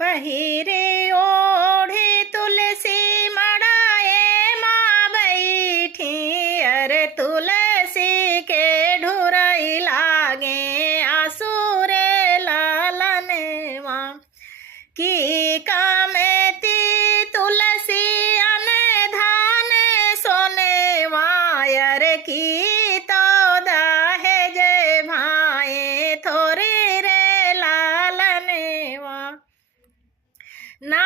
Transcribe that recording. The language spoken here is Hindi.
पहिरे ओढ़ी तुलसी मड़ाए माँ बैठी, अरे तुलसी के ढुरई लागे आसुरे लालनवा। की कामेती तुलसी अने धान सोनेवा, अरे की तो दहेज भाए थोरी रे लालनवा। ना